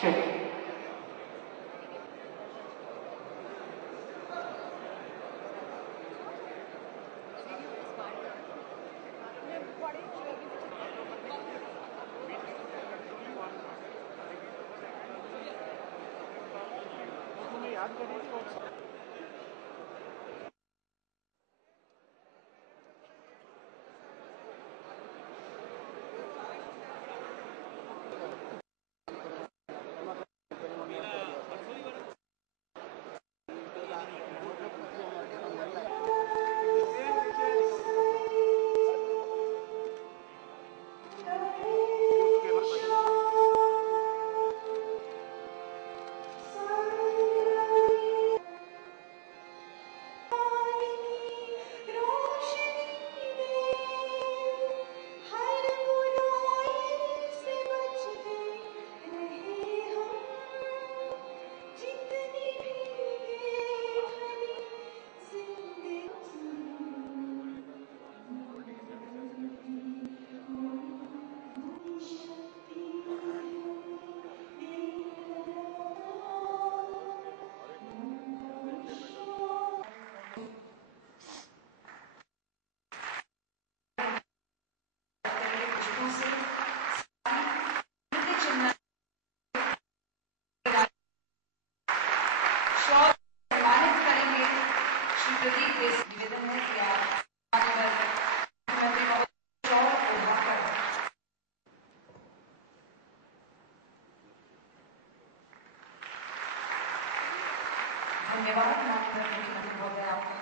Check. धन्यवाद माननीय मुख्यमंत्री महोदय आपका।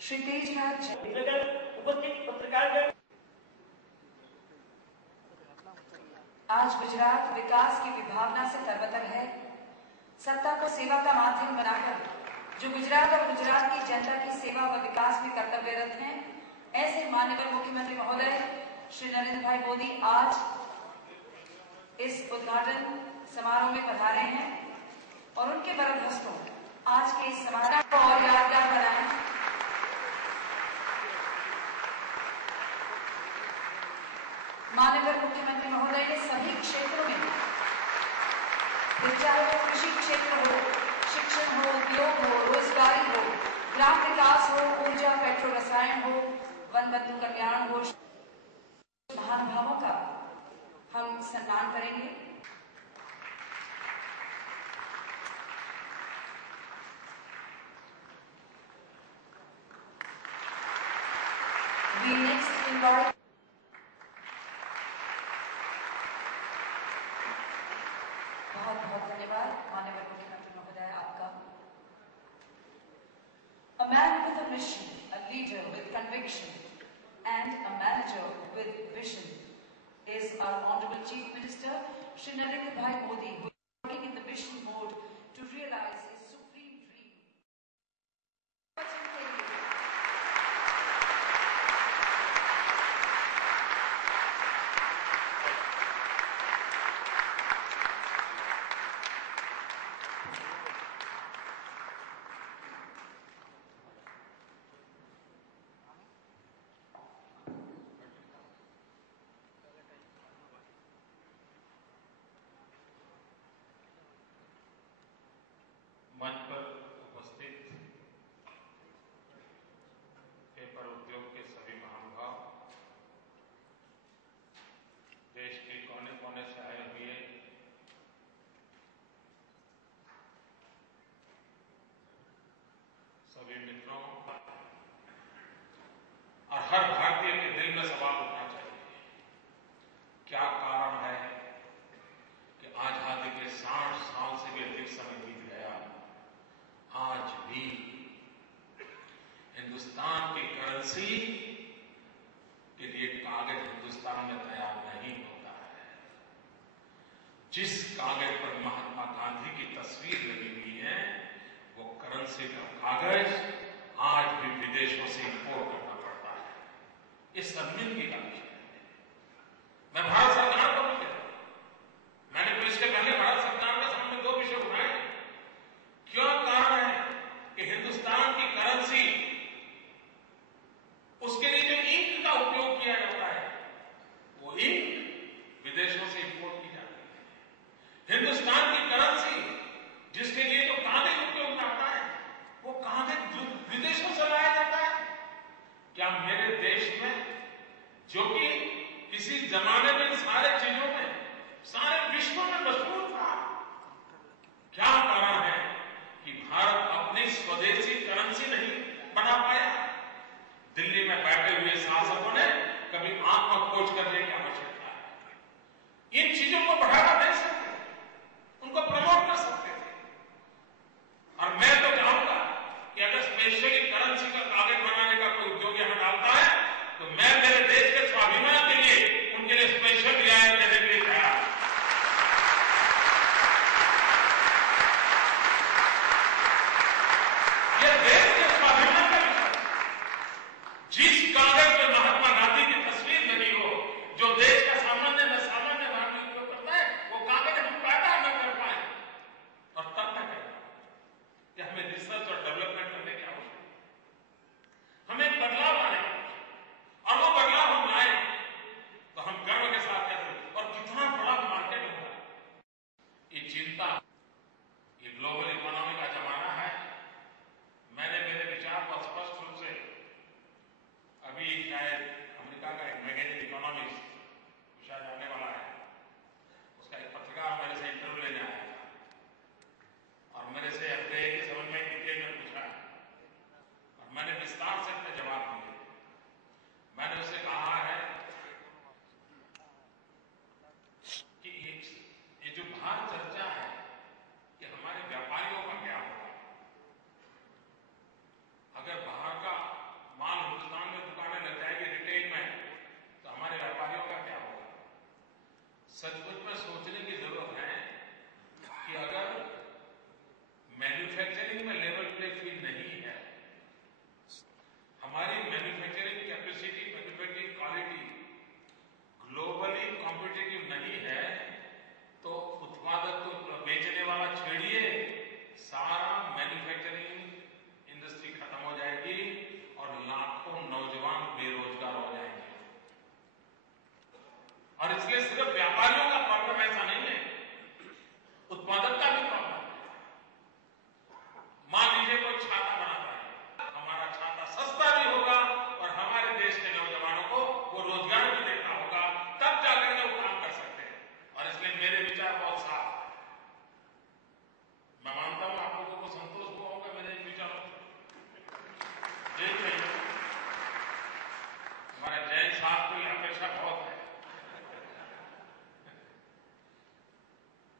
श्री तेजराज उपस्थित पत्रकार, आज गुजरात विकास की विभावना से तरबतर है। सत्ता को सेवा का माध्यम बनाकर जो गुजरात और गुजरात की जनता की सेवा व विकास में कर्तव्यरत हैं, ऐसे माननीय मुख्यमंत्री महोदय श्री नरेंद्र भाई मोदी आज इस उद्घाटन समारोह में पधारे हैं और उनके वरद हस्तों आज के इस समारोह को और यादगार बनाएं। माननीय मुख्यमंत्री महोदय ने सभी क्षेत्रों में, चाहे वो कृषि क्षेत्र हो, शिक्षण हो, उद्योग हो, रोजगारी हो, ग्राम विकास हो, ऊर्जा, पेट्रो रसायन हो, वन बंधु कल्याण हो, महानुभावों का हम सम्मान करेंगे। We next invite बहुत धन्यवाद माननीय मुख्यमंत्री महोदय आपका। A man with a mission, a leader with conviction, and a manager with vision is our Honorable Chief Minister, Shri Narendra Bhai Modi, who is working in the mission mode to realize his supreme dream. मंच पर उपस्थित paper उद्योग के सभी महानुभाव, देश के कोने कोने से आए हुए सभी मित्रों और हर भारतीय के दिल में सवाल उठना चाहिए, क्या कारण है कि आजादी के 60 साल से भी अधिक समय बीत गया, आज भी हिंदुस्तान की करेंसी के लिए कागज हिंदुस्तान में तैयार नहीं होता है। जिस कागज पर महात्मा गांधी की तस्वीर लगी हुई है, वो करेंसी का कागज आज भी विदेशों से इंपोर्ट करना पड़ता है। ये शर्मिंदगी का विषय है। मैं भारत सरकार को भी कहता हूं, मैंने तो इसके पहले भारत सरकार के सामने 2 विषय उठाए। क्यों कारण है कि हिंदुस्तान की करेंसी, उसके लिए जो इंक का उपयोग किया जाता है, वो इंक विदेशों से इंपोर्ट की जाती है। जो कि किसी जमाने में सारे चीजों में, सारे विश्व में मशहूर था। क्या कारण है कि भारत अपनी स्वदेशी करेंसी नहीं बना पाया? दिल्ली में बैठे हुए शासकों ने कभी आंख में खोज करने की आवश्यकता है। इन चीजों को बढ़ावा दे सकते, उनको प्रमोट कर सकते थे। और मैं तो चाहूंगा कि अगर स्पेशली करेंसी का कागज बनाने का कोई उद्योग यहां डालता है तो मैं मेरे देश के स्वाभिमान के लिए उनके लिए स्पेशल रियायत देने के लिए तैयार हूं। यह देश के स्वाभिमान का विषय, जिस कागज पर महात्मा गांधी की तस्वीर लगी हो, जो देश का सामान्य नागरिक उपयोग करता है, वो कागज हम पैदा न कर पाए और तब तक है कि हमें रिसर्च और डेवलपमेंट करने की आवश्यकता है। हमें बदलाव लाने की और वो बदलाव हम लाए तो हम गर्व के साथ कहते हैं। और कितना बड़ा मार्केट होगा। ये चिंता, ये ग्लोबल इकोनॉमी का जमाना है। मैंने मेरे विचार को स्पष्ट रूप से अभी शायद अमेरिका का एक मैगजीन इकोनॉमिक्स शायद आने वाला है, उसका एक पत्रकार मेरे से इंटरव्यू लेने आया था और मेरे से एफडीआई के संबंध में डिटेल में पूछा और मैंने विस्तार से अपने जवाब दिए। मैंने उससे कहा है कि ये जो बाहर चर्चा है कि हमारे व्यापारियों का क्या होगा, अगर बाहर का माल हिंदुस्तान में दुकानें लग जाएगी रिटेल में, तो हमारे व्यापारियों का क्या होगा? सचमुच में सोचने की जरूरत है कि अगर मैन्युफैक्चरिंग में लेवल प्ले फील्ड नहीं है, हमारी manufacturing capacity, manufacturing quality globally competitive नहीं है, तो उत्पादक तो बेचने वाला छेड़िए, सारा मैन्युफैक्चरिंग इंडस्ट्री खत्म हो जाएगी और लाखों नौजवान बेरोजगार हो जाएंगे। और इसलिए सिर्फ व्यापारियों का प्रॉब्लम ऐसा नहीं है, उत्पादक का भी प्रॉब्लम है। मान लीजिए कोई छाता बनाता है, हमारा छाता सस्ता भी होगा और हमारे देश के नौजवानों को वो रोजगार भी देता होगा, तब जाकर के वो काम कर सकते हैं। और इसलिए मेरे विचार बहुत साफ है। मैं मानता हूं आप लोगों को संतोष हुआ होगा मेरे इन विचारों से। यही चाहिए। हमारे जैन साहब को यह अपेक्षा बहुत है।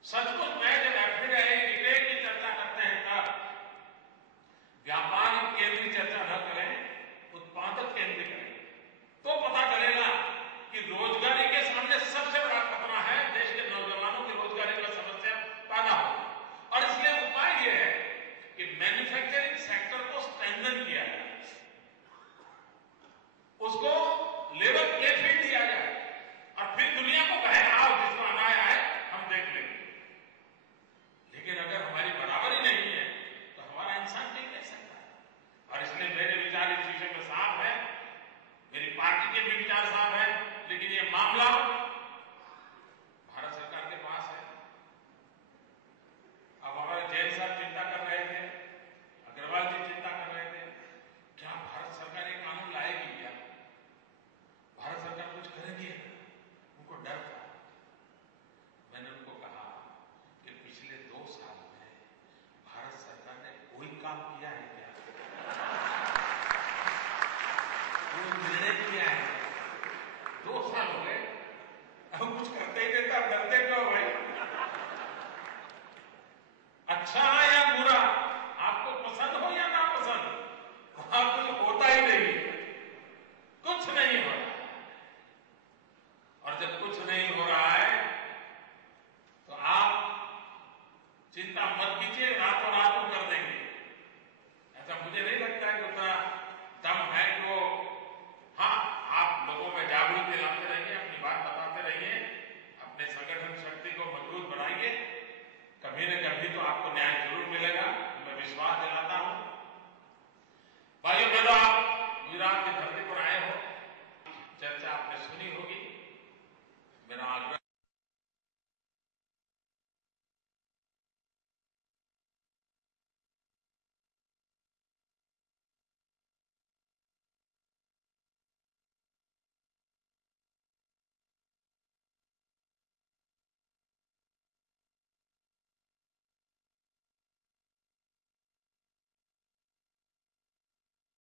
सचमुच में जब एफडीआई रिटेल की चर्चा करते हैं तब व्यापार केंद्रीय चर्चा न करें, उत्पादक केंद्रीय करें, तो पता चलेगा कि रोजगारी के सामने सबसे बड़ा खतरा है देश के नौजवानों की रोजगारी का समस्या पैदा हो। और इसलिए उपाय यह है कि मैन्युफैक्चरिंग सेक्टर को स्ट्रेंथन किया जाए, उसको लेवल प्ले फील्ड दिया जाए और फिर दुनिया को कहे आओ जिसको आना है हम देख लेंगे। लेकिन अगर हमारी बराबरी नहीं है तो हमारा इंसान टिक नहीं सकता। और इसलिए मेरे विचार इस विषय में साफ है, मेरी पार्टी के भी विचार साफ है, लेकिन ये मामला भारत सरकार के पास है। अब हमारे जैन साहब चिंता कर रहे थे, अग्रवाल जी चिंता कर रहे थे, क्या भारत सरकार ये कानून लाएगी? क्या भारत सरकार कुछ करेगी? उनको डर था। मैंने उनको कहा कि पिछले 2 साल में भारत सरकार ने कोई काम किया है क्या? कोई निर्णय किया है? 2 साल हो गए, अब कुछ करते ही नहीं, तब डरते क्यों भाई? अच्छा है या बुरा, आपको पसंद हो या ना पसंद, वहां कुछ होता ही नहीं, कुछ नहीं हो रहा। और जब कुछ नहीं हो रहा है तो आप चिंता मत कीजिए, रातों रात को कर देंगे। ऐसा मुझे नहीं लगता है कि उतना दम है कि वो, हाँ, आप लोगों में जागृति लाते रहिए, अपनी बात बताते रहिए, अपने संगठन शक्ति को मजबूत बनाइए, कभी न कभी तो आपको न्याय जरूर मिलेगा, मैं विश्वास दिलाता हूं। भाइयों बहनों, आप गुजरात की धरती पर आए हो, चर्चा आपने सुनी होगी। मेरा आग्रह